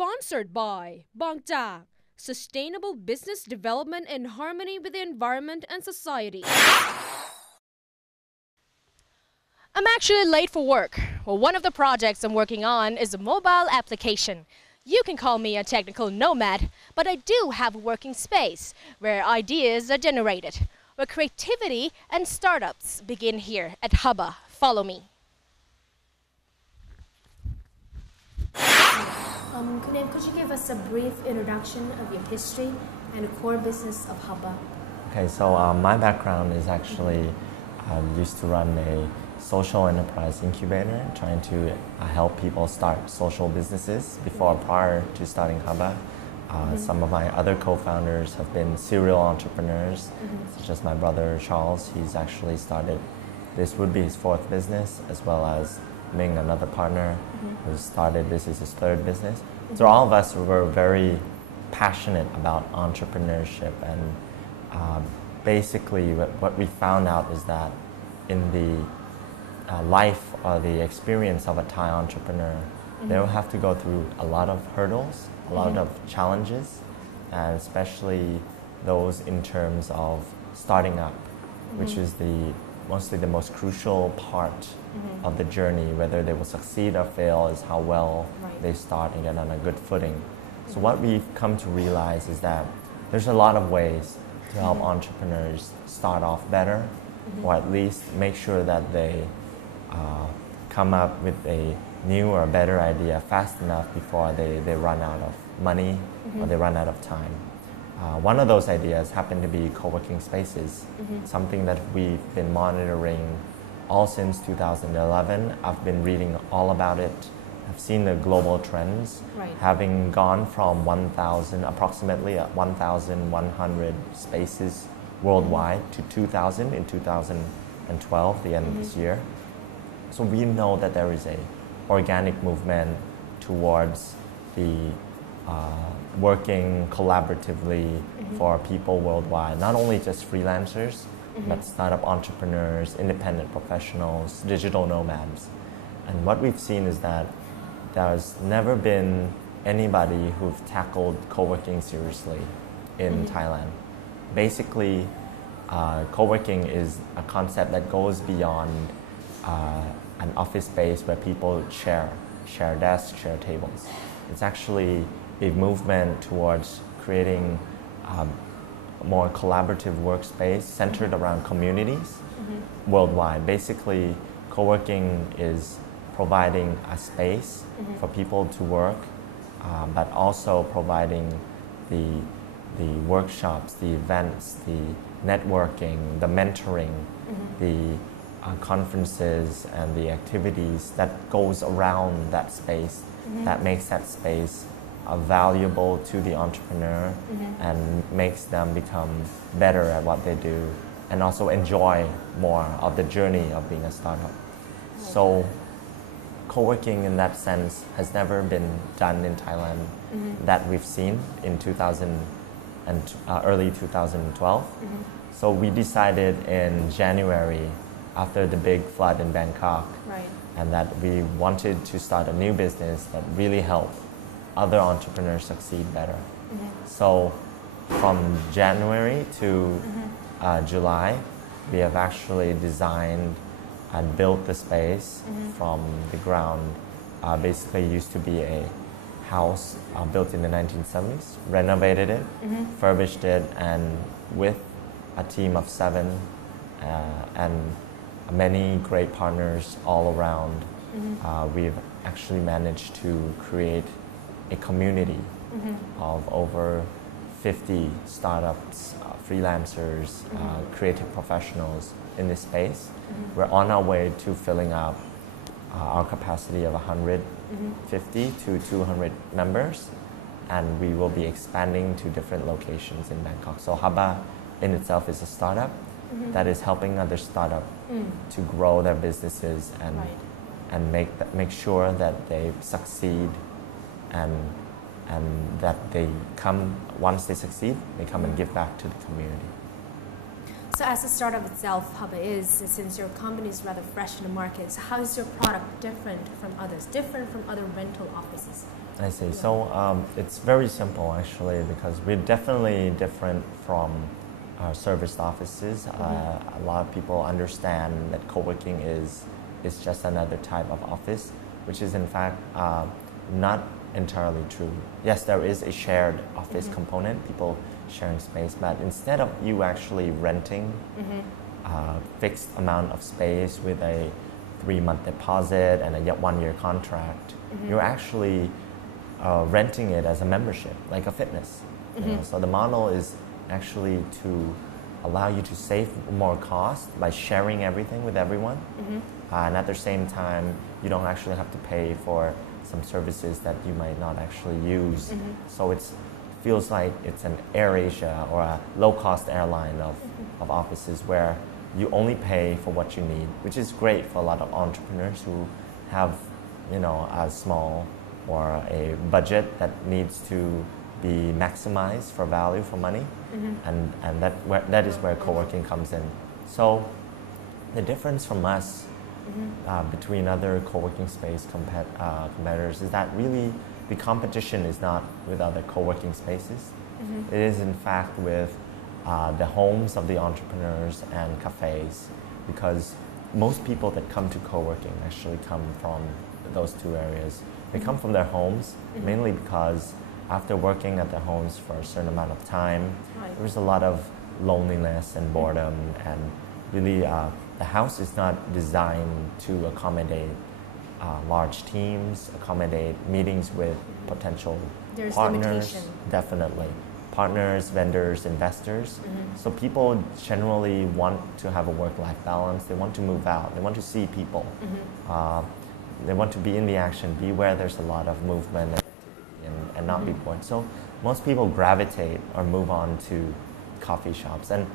Sponsored by Bangja, Sustainable Business Development in Harmony with the Environment and Society. I'm actually late for work. Well, one of the projects I'm working on is a mobile application. You can call me a technical nomad, but I do have a working space where ideas are generated, where creativity and startups begin here at Hubba. Follow me. Could you give us a brief introduction of your history and the core business of Hubba? Okay, so my background is actually used to run a social enterprise incubator, trying to help people start social businesses prior to starting Hubba. Some of my other co-founders have been serial entrepreneurs, such as my brother Charles. He's actually started, this would be his fourth business, as well as Ming, another partner, who started, this is his third business. So all of us were very passionate about entrepreneurship, and basically what we found out is that in the life or the experience of a Thai entrepreneur, they will have to go through a lot of hurdles, a lot of challenges, and especially those in terms of starting up, which is mostly the most crucial part of the journey. Whether they will succeed or fail is how well they start and get on a good footing. So what we've come to realize is that there's a lot of ways to help entrepreneurs start off better, or at least make sure that they come up with a new or better idea fast enough before they run out of money or they run out of time. One of those ideas happened to be co-working spaces, something that we've been monitoring all since 2011. I've been reading all about it. I've seen the global trends, having gone from approximately 1,100 spaces worldwide to 2,000 in 2012, the end of this year. So we know that there is a organic movement towards the working collaboratively for people worldwide, not only just freelancers, but startup entrepreneurs, independent professionals, digital nomads. And what we've seen is that there's never been anybody who've tackled co-working seriously in Thailand. Basically, co-working is a concept that goes beyond an office space where people share desks, share tables. It's actually a movement towards creating a more collaborative workspace centered around communities worldwide. Basically, co-working is providing a space for people to work, but also providing the workshops, the events, the networking, the mentoring, the conferences and the activities that goes around that space, that makes that space valuable to the entrepreneur and makes them become better at what they do and also enjoy more of the journey of being a startup. So co-working in that sense has never been done in Thailand that we've seen in early 2012. So we decided in January, after the big flood in Bangkok, and that we wanted to start a new business that really helped other entrepreneurs succeed better. So from January to July, we have actually designed and built the space from the ground. Basically used to be a house built in the 1970s, renovated it, furbished it, and with a team of 7 and many great partners all around, we've actually managed to create a community of over 50 startups, freelancers, creative professionals in this space. We're on our way to filling up our capacity of 150 to 200 members, and we will be expanding to different locations in Bangkok. So Hubba in itself is a startup that is helping other startups to grow their businesses and make sure that they succeed and that they come, once they succeed, they come and give back to the community. So as a startup itself, how it is, since your company is rather fresh in the market, so how is your product different from others, different from other rental offices? I see. So it's very simple actually, because we're definitely different from serviced offices. A lot of people understand that co-working is just another type of office, which is in fact not entirely true. Yes, there is a shared office component, people sharing space, but instead of you actually renting a fixed amount of space with a 3-month deposit and a 1-year contract, you're actually renting it as a membership, like a fitness. You know? So the model is actually to allow you to save more cost by sharing everything with everyone, and at the same time, you don't actually have to pay for some services that you might not actually use. So it feels like it's an AirAsia or a low-cost airline of offices where you only pay for what you need, which is great for a lot of entrepreneurs who have, you know, a small or a budget that needs to be maximized for value for money, and that is where co-working comes in. So the difference from us between other co-working space competitors is that really the competition is not with other co-working spaces. It is in fact with the homes of the entrepreneurs and cafes, because most people that come to co-working actually come from those two areas. They come from their homes, mainly because after working at their homes for a certain amount of time, there's a lot of loneliness and boredom, and really the house is not designed to accommodate large teams, accommodate meetings with potential There's partners. limitation. Definitely. Partners, vendors, investors. So people generally want to have a work-life balance. They want to move out. They want to see people. They want to be in the action, be where there's a lot of movement and not be bored. So most people gravitate or move on to coffee shops, and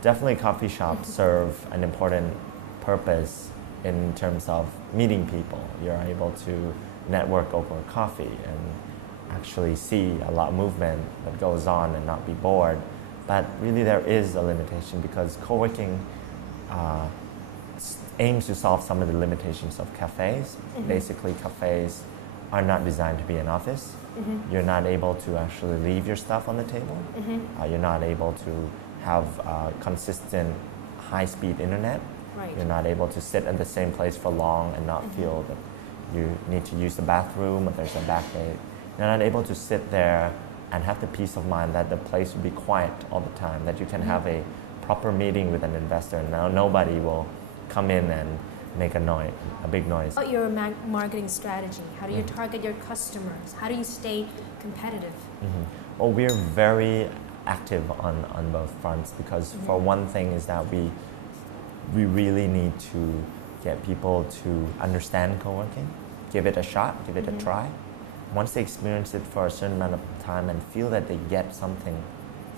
definitely coffee shops serve an important purpose in terms of meeting people. You're able to network over coffee and actually see a lot of movement that goes on and not be bored. But really there is a limitation, because co-working aims to solve some of the limitations of cafes. Basically, cafes are not designed to be an office. You're not able to actually leave your stuff on the table. You're not able to have consistent high-speed internet. You're not able to sit at the same place for long and not feel that you need to use the bathroom or there's a back date. You're not able to sit there and have the peace of mind that the place will be quiet all the time, that you can have a proper meeting with an investor and now nobody will come in and make a big noise. What about your marketing strategy? How do you target your customers? How do you stay competitive? Well, we're very active on both fronts, because for one thing is that we really need to get people to understand co-working, give it a shot, give it a try. Once they experience it for a certain amount of time and feel that they get something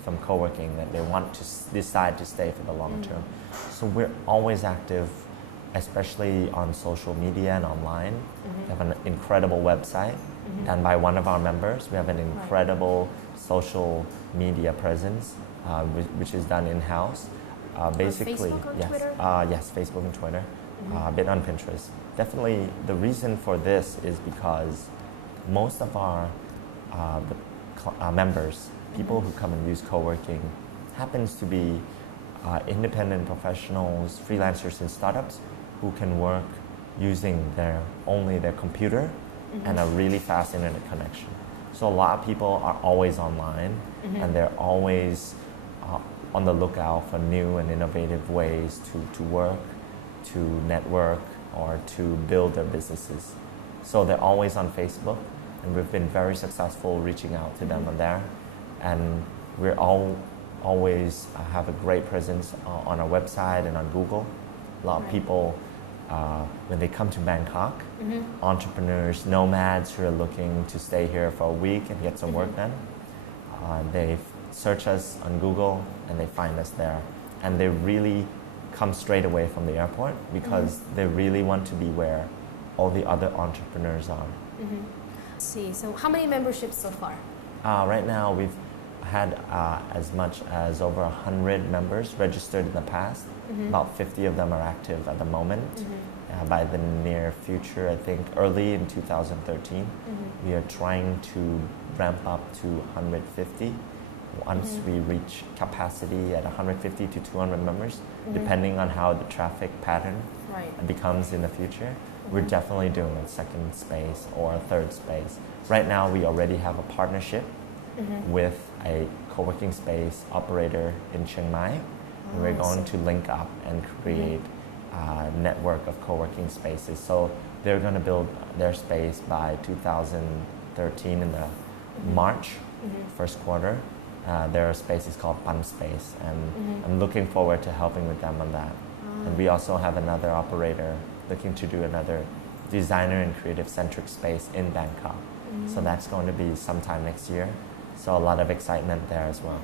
from co-working, that they want to decide to stay for the long term. So we're always active, especially on social media and online. We have an incredible website done by one of our members. We have an incredible social media presence, which is done in-house. Basically, Facebook and yes, Twitter? Yes, Facebook and Twitter, a bit on Pinterest. Definitely, the reason for this is because most of our members, people who come and use co-working, happens to be independent professionals, freelancers, and startups who can work using only their computer and a really fast internet connection. So a lot of people are always online, and they're always on the lookout for new and innovative ways to work, to network, or to build their businesses. So they're always on Facebook, and we've been very successful reaching out to them on there. And we're always have a great presence on our website and on Google. A lot of people, when they come to Bangkok, entrepreneurs, nomads who are looking to stay here for a week and get some work done, they search us on Google and they find us there. And they really come straight away from the airport, because they really want to be where all the other entrepreneurs are. See, so how many memberships so far? Right now we had as much as over 100 members registered in the past. About 50 of them are active at the moment. By the near future, I think early in 2013, we are trying to ramp up to 150. Once we reach capacity at 150 to 200 members, depending on how the traffic pattern becomes in the future, we're definitely doing a second space or a third space. Right now, we already have a partnership with a co-working space operator in Chiang Mai. And we're going to link up and create a network of co-working spaces. So they're going to build their space by 2013 in the March, first quarter. Their space is called Pan Space, and I'm looking forward to helping with them on that. And we also have another operator looking to do another designer and creative centric space in Bangkok. So that's going to be sometime next year. So a lot of excitement there as well.